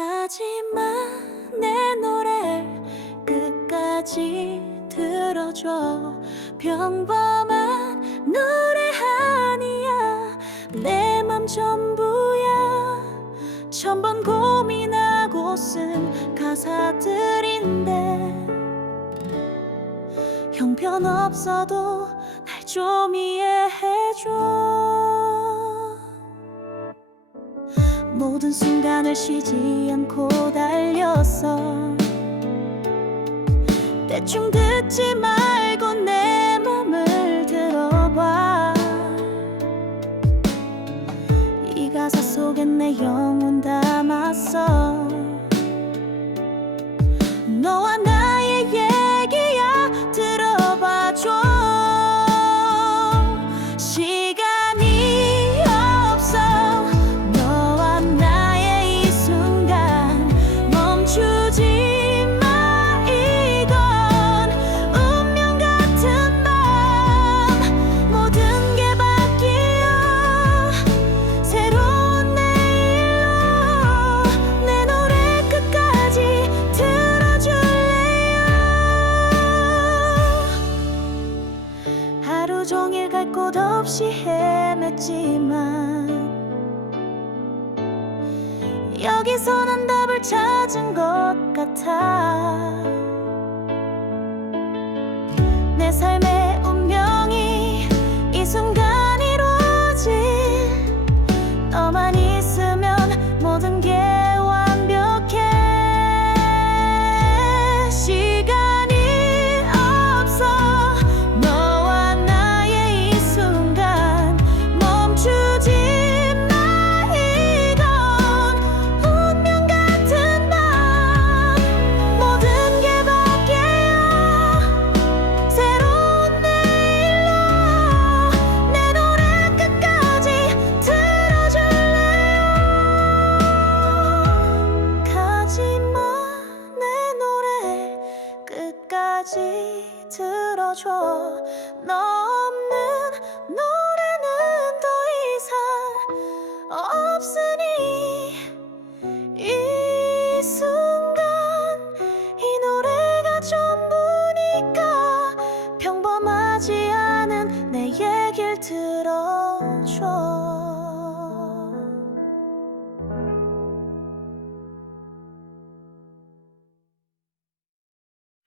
하지만 내 노래 끝까지 들어줘. 평범한 노래 아니야. 내 맘 전부야. 천번 고민하고 쓴 가사들인데 형편없어도 날 좀 이해해줘 모든 순간을 쉬지 않고 달렸어 대충 듣지 말고 내 맘을 들어봐. 이 가사 속엔 내 영혼 담았어 너와 없이 헤맸지만 여기서는 답을 찾은 것 같아. 내 삶의 끝까지 들어줘. 너 없는 노래는 더 이상 없으니 이 순간 이 노래가 전부니까 평범하지 않은 내 얘길 들어줘.